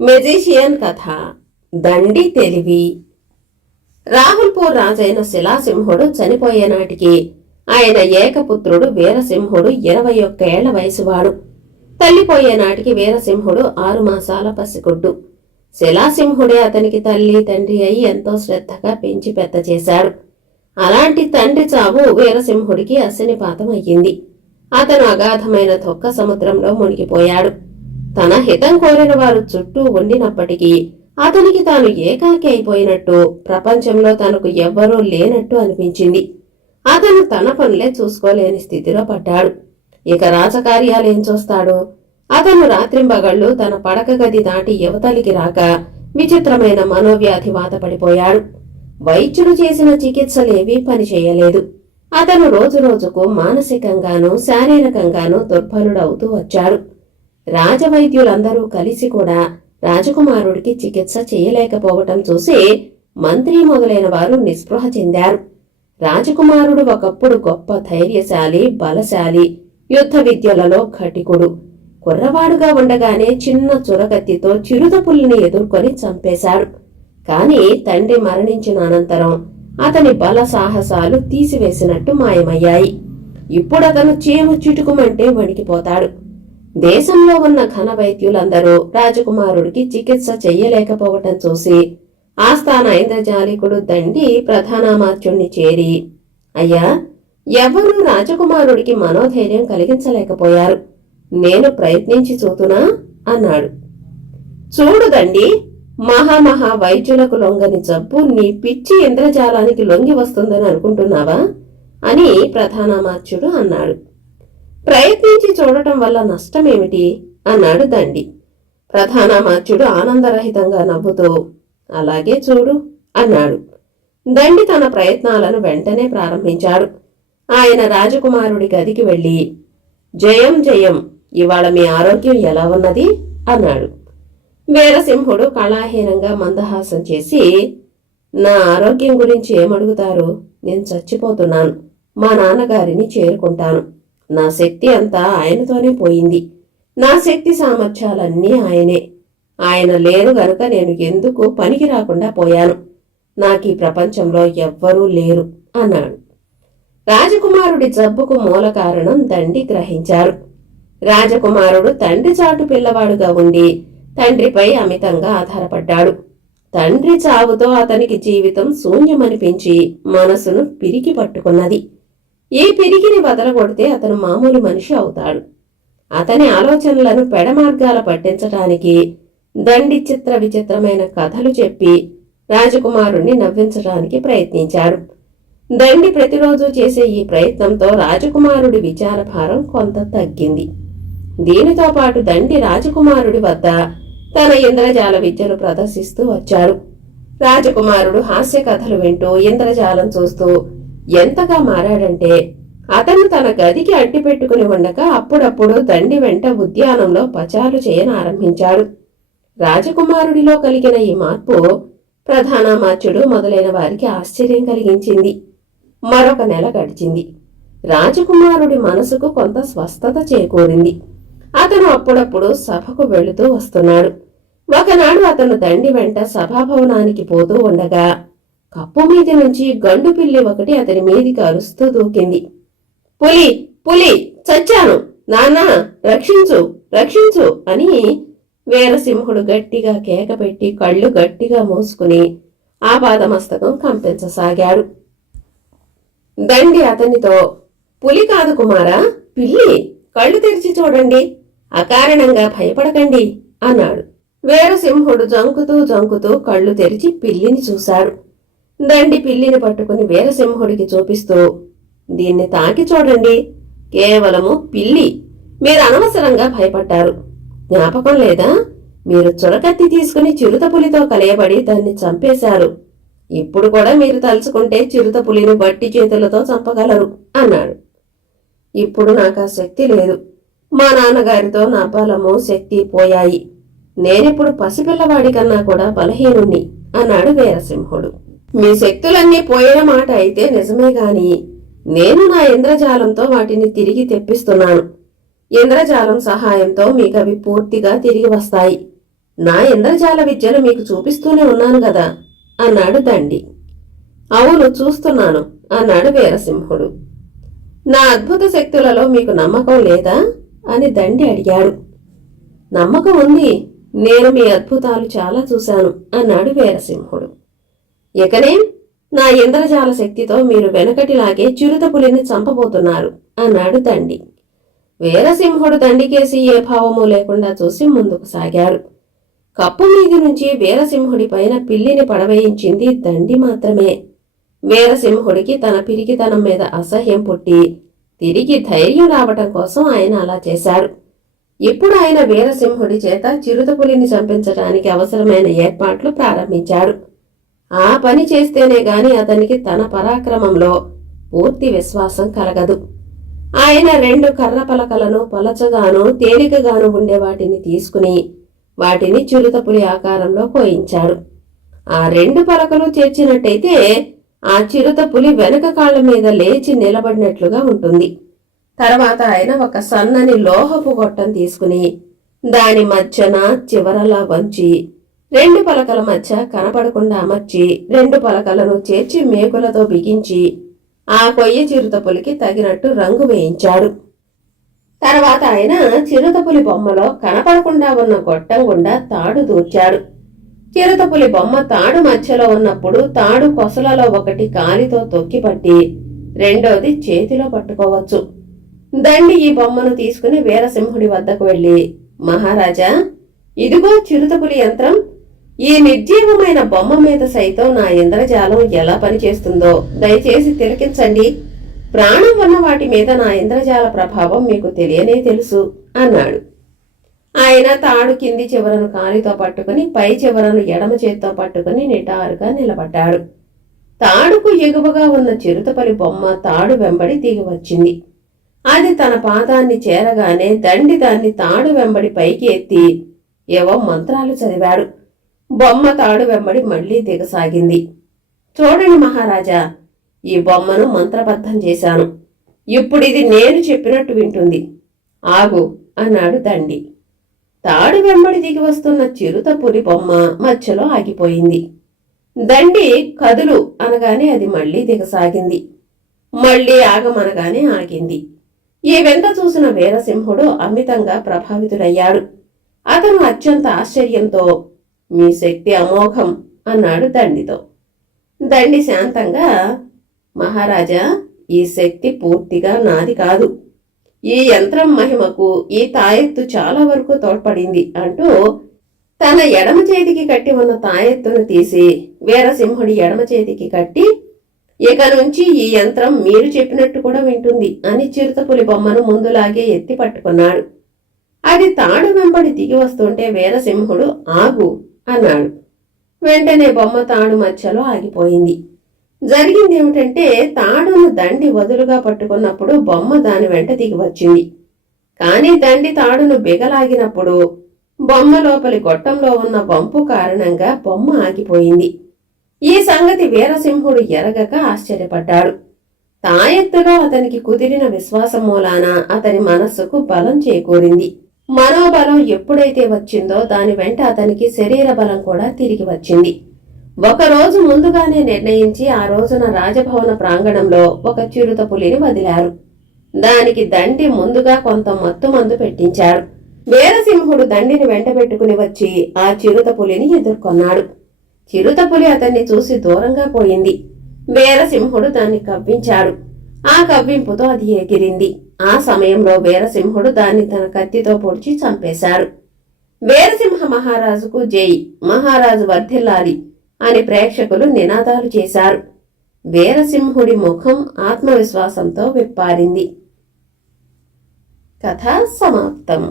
Magician కథ దండి తెలివి. రాహుల్పూర్ రాజైన శిలాసింహుడు చనిపోయే నాటికి ఆయన ఏకపుత్రుడు వీరసింహుడు 21 ఏళ్ల వయసువాడు. తల్లిపోయే నాటికి వీరసింహుడు 6 మాసాల పసిగుడ్డు. శిలాసింహుడే అతనికి తల్లి తండ్రి అయి ఎంతో శ్రద్ధగా పెంచి పెద్ద చేశాడు. అలాంటి తండ్రి చావు వీరసింహుడికి అశనిపాతం అయ్యింది. అతను అగాధమైన దుఃఖ సముద్రంలో మునిగిపోయాడు. తన హితం కోరిన వారు చుట్టూ ఉండినప్పటికీ అతనికి తాను ఏకాకి అయిపోయినట్టు, ప్రపంచంలో తనకు ఎవ్వరూ లేనట్టు అనిపించింది. అతను తన పనులే చూసుకోలేని స్థితిలో పడ్డాడు. ఇక రాజకార్యాలేం చూస్తాడు? అతను రాత్రింబగళ్లు తన పడక గది దాటి యువతలికి రాక విచిత్రమైన మనోవ్యాధి వాత పడిపోయాడు. వైద్యుడు చేసిన చికిత్సలేవీ పనిచేయలేదు. అతను రోజురోజుకు మానసికంగానూ శారీరకంగానూ దుర్బలుడవుతూ వచ్చాడు. రాజవైద్యులందరూ కలిసి కూడా రాజకుమారుడికి చికిత్స చేయలేకపోవటం చూసి మంత్రి మొదలైన వారు నిస్పృహ చెందారు. రాజకుమారుడు ఒకప్పుడు గొప్ప ధైర్యశాలి, బలశాలి, యుద్ధ విద్యలలో ఘటికుడు. కుర్రవాడుగా ఉండగానే చిన్న చురకత్తితో చిరుతపుల్లిని ఎదుర్కొని చంపేశాడు. కాని తండ్రి మరణించిన అనంతరం అతని బల సాహసాలు తీసివేసినట్టు మాయమయ్యాయి. ఇప్పుడతను చేము చిటుకుమంటే వణికిపోతాడు. దేశంలో ఉన్న ఘన వైద్యులందరూ రాజకుమారుడికి చికిత్స చెయ్యలేకపోవటం చూసి ఆస్థాన ఇంద్రజాలికుడు దండి ప్రధానామాత్యుణ్ణి చేరి, అయ్యా, ఎవరూ రాజకుమారుడికి మనోధైర్యం కలిగించలేకపోయారు. నేను ప్రయత్నించి చూతునా అన్నాడు. చూడు దండి, మహామహా వైద్యులకు లొంగని జబ్బు నీ పిచ్చి ఇంద్రజాలానికి లొంగి వస్తుందని అనుకుంటున్నావా అని ప్రధానామాత్యుడు అన్నాడు. ప్రయత్నించి చూడటం వల్ల నష్టమేమిటి అన్నాడు దండి. ప్రధానామాత్యుడు ఆనందరహితంగా నవ్వుతూ, అలాగే చూడు అన్నాడు. దండి తన ప్రయత్నాలను వెంటనే ప్రారంభించాడు. ఆయన రాజకుమారుడి గదికి వెళ్లి, జయం జయం, ఇవాళ మీ ఆరోగ్యం ఎలా ఉన్నది అన్నాడు. వీరసింహుడు కళాహీనంగా మందహాసం చేసి, నా ఆరోగ్యం గురించి ఏమడుగుతారు? నేను చచ్చిపోతున్నాను. మా నాన్నగారిని చేరుకుంటాను. నా శక్తి అంతా ఆయనతోనే పోయింది. నా శక్తి సామర్థ్యాలన్నీ ఆయనే. ఆయన లేరు గనుక నేను ఎందుకు పనికి రాకుండా పోయాను. నాకీ ప్రపంచంలో ఎవ్వరూ లేరు అన్నాడు. రాజకుమారుడి జబ్బుకు మూల కారణం దండి గ్రహించారు. రాజకుమారుడు తండ్రి చాటు పిల్లవాడుగా ఉండి తండ్రిపై అమితంగా ఆధారపడ్డాడు. తండ్రి చావుతో అతనికి జీవితం శూన్యమనిపించి మనసును పిరికి పట్టుకున్నది. ఈ పిరికిని వదలగొడితే అతను మామూలు మనిషి అవుతాడు. అతని ఆలోచనలను పెడమార్గాల పట్టించటానికి దండి చిత్ర విచిత్రమైన కథలు చెప్పి రాజకుమారుణ్ణి నవ్వించటానికి ప్రయత్నించాడు. దండి ప్రతిరోజు చేసే ఈ ప్రయత్నంతో రాజకుమారుడి విచారభారం కొంత తగ్గింది. దీనితో పాటు దండి రాజకుమారుడి వద్ద తన ఇంద్రజాల విద్యను ప్రదర్శిస్తూ వచ్చాడు. రాజకుమారుడు హాస్య కథలు వింటూ ఇంద్రజాలం చూస్తూ ఎంతగా మారాడంటే అతను తన గదికి అట్టిపెట్టుకుని ఉండగా అప్పుడప్పుడు దండి వెంట ఉద్యానంలో పచారులు చేయనారంభించాడు. రాజకుమారుడిలో కలిగిన ఈ మార్పు ప్రధానామాత్యుడు మొదలైన వారికి ఆశ్చర్యం కలిగించింది. మరొక నెల గడిచింది. రాజకుమారుడి మనసుకు కొంత స్వస్థత చేకూరింది. అతను అప్పుడప్పుడు సభకు వెళుతూ వస్తున్నాడు. ఒకనాడు అతను దండి వెంట సభాభవనానికి పోతూ ఉండగా కప్పు మీది నుంచి గండు పిల్లి ఒకటి అతని మీదికి అరుస్తూ దూకింది. పులి పులి, చచ్చాను, నాన్నా రక్షించు రక్షించు అని వీరసింహుడు గట్టిగా కేకపెట్టి కళ్ళు గట్టిగా మూసుకుని ఆపాదమస్తకం కంపించసాగాడు. దండి అతనితో, పులి కాదు కుమారా, పిల్లి, కళ్ళు తెరిచి చూడండి, అకారణంగా భయపడకండి అన్నాడు. వీరసింహుడు జంకుతూ జంకుతూ కళ్ళు తెరిచి పిల్లిని చూశాడు. దండి పిల్లిని పట్టుకుని వీరసింహుడికి చూపిస్తూ, దీన్ని తాకి చూడండి, కేవలము పిల్లి, మీరు అనవసరంగా భయపడ్డారు. జ్ఞాపకం లేదా? మీరు చురకత్తి తీసుకుని చిరుతపులితో కలయబడి దాన్ని చంపేశారు. ఇప్పుడు కూడా మీరు తలుచుకుంటే చిరుతపులిని బట్టి చేతులతో చంపగలరు అన్నాడు. ఇప్పుడు నాకు ఆ శక్తి లేదు. మా నాన్నగారితో నా బలము శక్తి పోయాయి. నేనిప్పుడు పసిపిల్లవాడి కన్నా కూడా బలహీనుణ్ణి అన్నాడు వీరసింహుడు. మీ శక్తులన్నీ పోయిన మాట అయితే నిజమే గాని నేను నా ఇంద్రజాలంతో వాటిని తిరిగి తెప్పిస్తున్నాను. ఇంద్రజాలం సహాయంతో మీకవి పూర్తిగా తిరిగి వస్తాయి. నా ఇంద్రజాల విద్యలు మీకు చూపిస్తూనే ఉన్నాను గదా అన్నాడు దండి. అవును, చూస్తున్నాను అన్నాడు వీరసింహుడు. నా అద్భుత శక్తులలో మీకు నమ్మకం లేదా అని దండి అడిగాడు. నమ్మకం ఉంది, నేను మీ అద్భుతాలు చాలా చూశాను అన్నాడు వీరసింహుడు. ఇకనే నా ఇంద్రజాల శక్తితో మీరు వెనకటిలాగే చిరుతపులిని చంపబోతున్నారు అన్నాడు దండి. వీరసింహుడు దండికేసి ఏ భావమూ లేకుండా చూసి ముందుకు సాగాడు. కప్పు మీది నుంచి వీరసింహుడి పైన పిల్లిని పడవేయించింది దండి మాత్రమే. వీరసింహుడికి తన పిరికితనం మీద అసహ్యం పుట్టి తిరిగి ధైర్యం రావటం కోసం ఆయన అలా చేశాడు. ఇప్పుడు ఆయన వీరసింహుడి చేత చిరుతపులిని చంపించటానికి అవసరమైన ఏర్పాట్లు ప్రారంభించాడు. ఆ పని చేస్తేనే గాని అతనికి తన పరాక్రమంలో పూర్తి విశ్వాసం కలగదు. ఆయన 2 కర్ర పలకలను పలచగాను తేలికగాను ఉండే వాటిని తీసుకుని వాటిని చిరుతపులి ఆకారంలో కోయించాడు. ఆ 2 పలకలు చేర్చినట్టయితే ఆ చిరుతపులి వెనక కాళ్ల మీద లేచి నిలబడినట్లుగా ఉంటుంది. తర్వాత ఆయన ఒక సన్నని లోహపు గొట్టం తీసుకుని దాని మధ్యన చివరలా వంచి 2 పలకల మధ్య కనపడకుండా అమర్చి 2 పలకలను చేర్చి మేకులతో బిగించి ఆ కొయ్య చిరుతపులికి తగినట్టు రంగు వేయించాడు. తర్వాత ఆయన చిరుతపులి బొమ్మలో కనపడకుండా ఉన్న గొట్టం గుండా తాడు దూర్చాడు. చిరుతపులి బొమ్మ తాడు మధ్యలో ఉన్నప్పుడు తాడు కొసలలో ఒకటి కాలితో తొక్కిపట్టి రెండోది చేతిలో పట్టుకోవచ్చు. దండి ఈ బొమ్మను తీసుకుని వీరసింహుడి వద్దకు వెళ్లి, మహారాజా, ఇదిగో చిరుతపులి యంత్రం. ఈ నిర్జీవమైన బొమ్మ మీద సైతం నా ఇంద్రజాలం ఎలా పనిచేస్తుందో దయచేసి తిలకించండి. ప్రాణం ఉన్న వాటి మీద నా ఇంద్రజాల ప్రభావం మీకు తెలియనే తెలుసు అన్నాడు. ఆయన తాడు కింది చివరను కాలితో పట్టుకుని పై చివరను ఎడమ చేత్తో పట్టుకుని నిటారుగా నిలబడ్డాడు. తాడుకు ఎగువగా ఉన్న చిరుతపులి బొమ్మ తాడు వెంబడి దిగి వచ్చింది. అది తన పాదాన్ని చేరగానే దండి దాన్ని తాడు వెంబడి పైకి ఎత్తి ఏవో మంత్రాలు చదివాడు. బొమ్మ తాడు వెంబడి మళ్లీ దిగసాగింది. చూడండి మహారాజా, ఈ బొమ్మను మంత్రబద్ధం చేశాను. ఇప్పుడిది నేను చెప్పినట్టు వింటుంది. ఆగు అన్నాడు దండి. తాడు వెంబడి దిగి వస్తున్న చిరుతపులి బొమ్మ మధ్యలో ఆగిపోయింది. దండి కదులు అనగానే అది మళ్లీ దిగసాగింది. మళ్లీ ఆగమనగానే ఆగింది. ఈ వింత చూసిన వీరసింహుడు అమితంగా ప్రభావితుడయ్యాడు. అతను అత్యంత ఆశ్చర్యంతో, మీ శక్తి అమోఘం అన్నాడు దండితో. దండి శాంతంగా, మహారాజా, ఈ శక్తి పూర్తిగా నాది కాదు. ఈ యంత్రం మహిమకు ఈ తాయెత్తు చాలా వరకు తోడ్పడింది అంటూ తన ఎడమ చేతికి కట్టి ఉన్న తాయెత్తును తీసి వీరసింహుడి ఎడమ చేతికి కట్టి, ఇక నుంచి ఈ యంత్రం మీరు చెప్పినట్టు కూడా వింటుంది అని చిరుతపులి బొమ్మను ముందులాగే ఎత్తి పట్టుకున్నాడు. అది తాడు వెంబడి దిగి వస్తుంటే వీరసింహుడు ఆగు అన్నాడు. వెంటనే బొమ్మ తాడు మధ్యలో ఆగిపోయింది. జరిగింది ఏమిటంటే, తాడును దండి వదులుగా పట్టుకున్నప్పుడు బొమ్మ దాని వెంట దిగి వచ్చింది. కాని దండి తాడును బిగలాగినప్పుడు బొమ్మ లోపలి గొట్టంలో ఉన్న వంపు కారణంగా బొమ్మ ఆగిపోయింది. ఈ సంగతి వీరసింహుడు ఎరగక ఆశ్చర్యపడ్డాడు. తాయెత్తులో అతనికి కుదిరిన విశ్వాసం మూలాన అతని మనస్సుకు బలం చేకూరింది. మనోబలం ఎప్పుడైతే వచ్చిందో దాని వెంట అతనికి శరీర బలం కూడా తిరిగి వచ్చింది. ఒకరోజు ముందుగానే నిర్ణయించి ఆ రోజున రాజభవన ప్రాంగణంలో ఒక చిరుతపులిని వదిలారు. దానికి దండి ముందుగా కొంత మత్తుమందు పెట్టించాడు. వీరసింహుడు దండిని వెంటబెట్టుకుని వచ్చి ఆ చిరుతపులిని ఎదుర్కొన్నాడు. చిరుతపులి అతన్ని చూసి దూరంగా పోయింది. వీరసింహుడు దాన్ని కవ్వించాడు. ఆ కవ్వింపుతో అది ఎగిరింది. ఆ సమయంలో వీరసింహుడు దాన్ని తన కత్తితో పొడిచి చంపేశాడు. వీరసింహ మహారాజుకు జై, మహారాజు వర్ధిల్లాలి అని ప్రేక్షకులు నినాదాలు చేశారు. వీరసింహుడి ముఖం ఆత్మవిశ్వాసంతో విప్పారింది. కథ సమాప్తం.